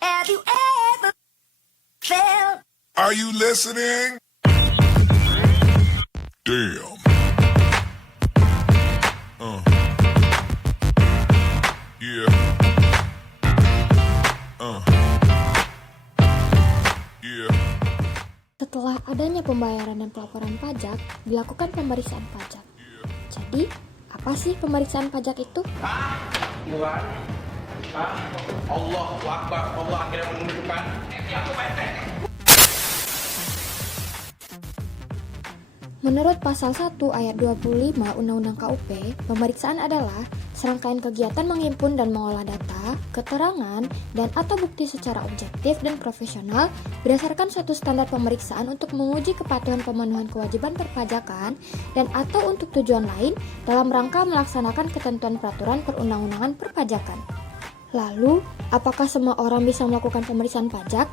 Have you ever felt? Are you listening? Damn. Yeah. Yeah. Setelah adanya pembayaran dan pelaporan pajak, dilakukan pemeriksaan pajak. Jadi, apa sih pemeriksaan pajak itu? Tuhan, Allahu Akbar, Allah akhirnya menunjukkan aku PT. Menurut pasal 1 ayat 25 Undang-Undang KUP, pemeriksaan adalah serangkaian kegiatan menghimpun dan mengolah data, keterangan, dan atau bukti secara objektif dan profesional berdasarkan suatu standar pemeriksaan untuk menguji kepatuhan pemenuhan kewajiban perpajakan dan atau untuk tujuan lain dalam rangka melaksanakan ketentuan peraturan perundang-undangan perpajakan. Lalu, apakah semua orang bisa melakukan pemeriksaan pajak?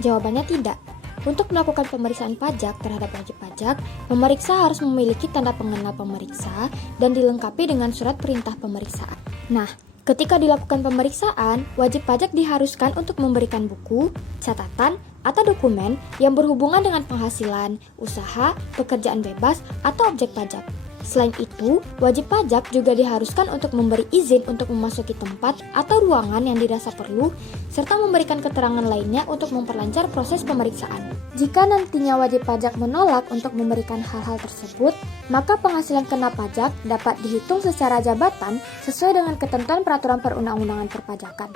Jawabannya tidak. Untuk melakukan pemeriksaan pajak terhadap wajib pajak, pemeriksa harus memiliki tanda pengenal pemeriksa dan dilengkapi dengan surat perintah pemeriksaan. Nah, ketika dilakukan pemeriksaan, wajib pajak diharuskan untuk memberikan buku, catatan, atau dokumen yang berhubungan dengan penghasilan, usaha, pekerjaan bebas, atau objek pajak. Selain itu, wajib pajak juga diharuskan untuk memberi izin untuk memasuki tempat atau ruangan yang dirasa perlu, serta memberikan keterangan lainnya untuk memperlancar proses pemeriksaan. Jika nantinya wajib pajak menolak untuk memberikan hal-hal tersebut, maka penghasilan kena pajak dapat dihitung secara jabatan sesuai dengan ketentuan peraturan perundang-undangan perpajakan.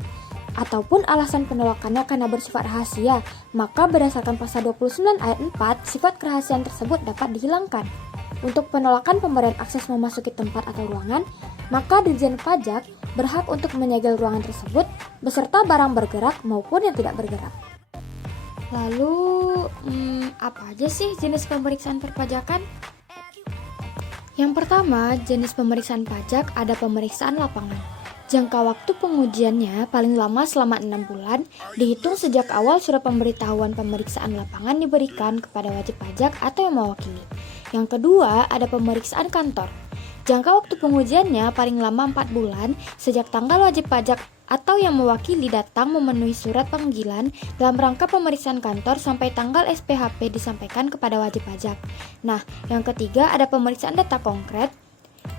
Ataupun alasan penolakannya karena bersifat rahasia, maka berdasarkan pasal 29 ayat 4, sifat kerahasiaan tersebut dapat dihilangkan. Untuk penolakan pemberian akses memasuki tempat atau ruangan, maka Dirjen Pajak berhak untuk menyegel ruangan tersebut beserta barang bergerak maupun yang tidak bergerak. Lalu, apa aja sih jenis pemeriksaan perpajakan? Yang pertama, jenis pemeriksaan pajak ada pemeriksaan lapangan. Jangka waktu pengujiannya paling lama selama 6 bulan, dihitung sejak awal surat pemberitahuan pemeriksaan lapangan diberikan kepada wajib pajak atau yang mewakili. Yang kedua, ada pemeriksaan kantor. Jangka waktu pengujiannya paling lama 4 bulan sejak tanggal wajib pajak atau yang mewakili datang memenuhi surat panggilan dalam rangka pemeriksaan kantor sampai tanggal SPHP disampaikan kepada wajib pajak. Nah, yang ketiga ada pemeriksaan data konkret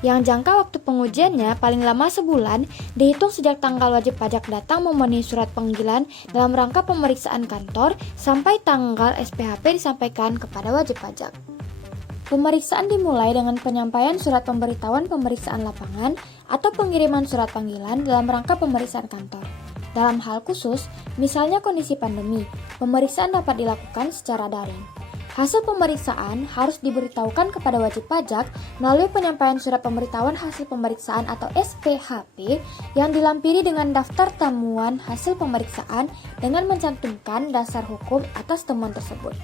yang jangka waktu pengujiannya paling lama sebulan dihitung sejak tanggal wajib pajak datang memenuhi surat panggilan dalam rangka pemeriksaan kantor sampai tanggal SPHP disampaikan kepada wajib pajak. Pemeriksaan dimulai dengan penyampaian surat pemberitahuan pemeriksaan lapangan atau pengiriman surat panggilan dalam rangka pemeriksaan kantor. Dalam hal khusus, misalnya kondisi pandemi, pemeriksaan dapat dilakukan secara daring. Hasil pemeriksaan harus diberitahukan kepada wajib pajak melalui penyampaian surat pemberitahuan hasil pemeriksaan atau SPHP yang dilampiri dengan daftar temuan hasil pemeriksaan dengan mencantumkan dasar hukum atas temuan tersebut.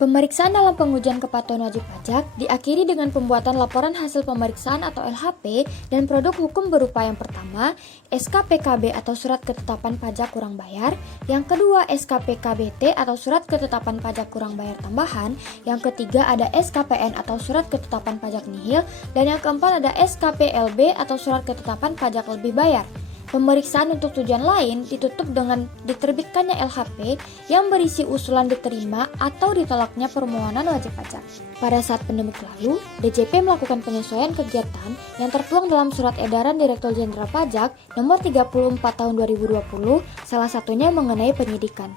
Pemeriksaan dalam pengujian kepatuhan wajib pajak diakhiri dengan pembuatan laporan hasil pemeriksaan atau LHP dan produk hukum berupa yang pertama, SKPKB atau Surat Ketetapan Pajak Kurang Bayar, yang kedua SKPKBT atau Surat Ketetapan Pajak Kurang Bayar Tambahan, yang ketiga ada SKPN atau Surat Ketetapan Pajak Nihil, dan yang keempat ada SKPLB atau Surat Ketetapan Pajak Lebih Bayar. Pemeriksaan untuk tujuan lain ditutup dengan diterbitkannya LHP yang berisi usulan diterima atau ditolaknya permohonan wajib pajak. Pada saat pandemi lalu, DJP melakukan penyesuaian kegiatan yang tertuang dalam Surat Edaran Direktur Jenderal Pajak Nomor 34 Tahun 2020, salah satunya mengenai penyidikan.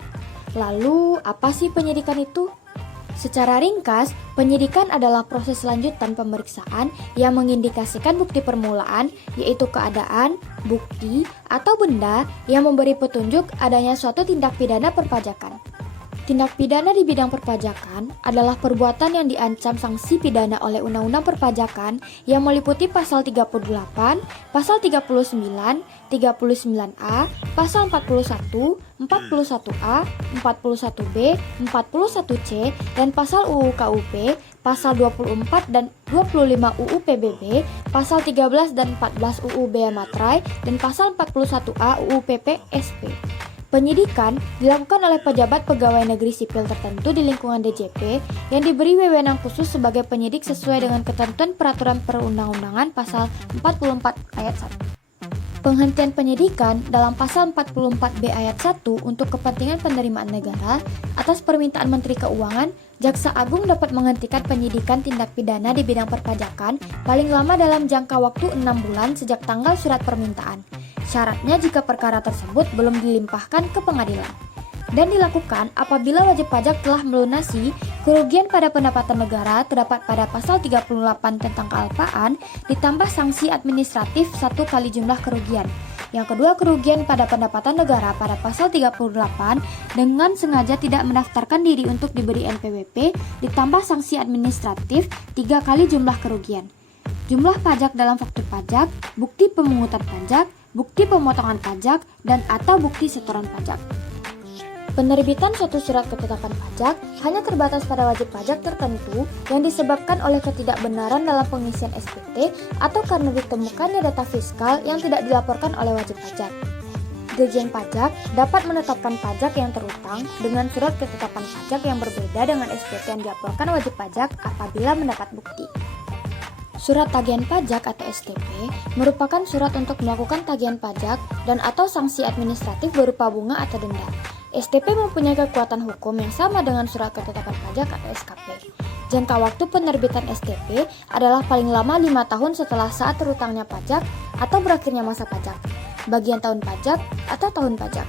Lalu, apa sih penyidikan itu? Secara ringkas, penyidikan adalah proses lanjutan pemeriksaan yang mengindikasikan bukti permulaan, yaitu keadaan, bukti, atau benda yang memberi petunjuk adanya suatu tindak pidana perpajakan. Tindak pidana di bidang perpajakan adalah perbuatan yang diancam sanksi pidana oleh Undang-Undang Perpajakan yang meliputi pasal 38, pasal 39, 39A, pasal 41, 41A, 41B, 41C, dan pasal UU KUP, pasal 24 dan 25 UU PBB, pasal 13 dan 14 UU Bea Materai, dan pasal 41A UU PPSP. Penyidikan dilakukan oleh pejabat pegawai negeri sipil tertentu di lingkungan DJP yang diberi wewenang khusus sebagai penyidik sesuai dengan ketentuan peraturan perundang-undangan pasal 44 ayat 1. Penghentian penyidikan dalam pasal 44B ayat 1 untuk kepentingan penerimaan negara atas permintaan Menteri Keuangan, Jaksa Agung dapat menghentikan penyidikan tindak pidana di bidang perpajakan paling lama dalam jangka waktu 6 bulan sejak tanggal surat permintaan. Syaratnya jika perkara tersebut belum dilimpahkan ke pengadilan. Dan dilakukan apabila wajib pajak telah melunasi kerugian pada pendapatan negara terdapat pada pasal 38 tentang kealpaan ditambah sanksi administratif 1 kali jumlah kerugian. Yang kedua, kerugian pada pendapatan negara pada pasal 38 dengan sengaja tidak mendaftarkan diri untuk diberi NPWP ditambah sanksi administratif 3 kali jumlah kerugian. Jumlah pajak dalam faktur pajak, bukti pemungutan pajak, bukti pemotongan pajak, dan atau bukti setoran pajak. Penerbitan suatu surat ketetapan pajak hanya terbatas pada wajib pajak tertentu yang disebabkan oleh ketidakbenaran dalam pengisian SPT atau karena ditemukannya data fiskal yang tidak dilaporkan oleh wajib pajak. Dirjen Pajak dapat menetapkan pajak yang terutang dengan surat ketetapan pajak yang berbeda dengan SPT yang dilaporkan wajib pajak apabila mendapat bukti. Surat tagihan pajak atau STP merupakan surat untuk melakukan tagihan pajak dan atau sanksi administratif berupa bunga atau denda. STP mempunyai kekuatan hukum yang sama dengan surat ketetapan pajak atau SKP. Jangka waktu penerbitan STP adalah paling lama 5 tahun setelah saat terutangnya pajak atau berakhirnya masa pajak, bagian tahun pajak atau tahun pajak.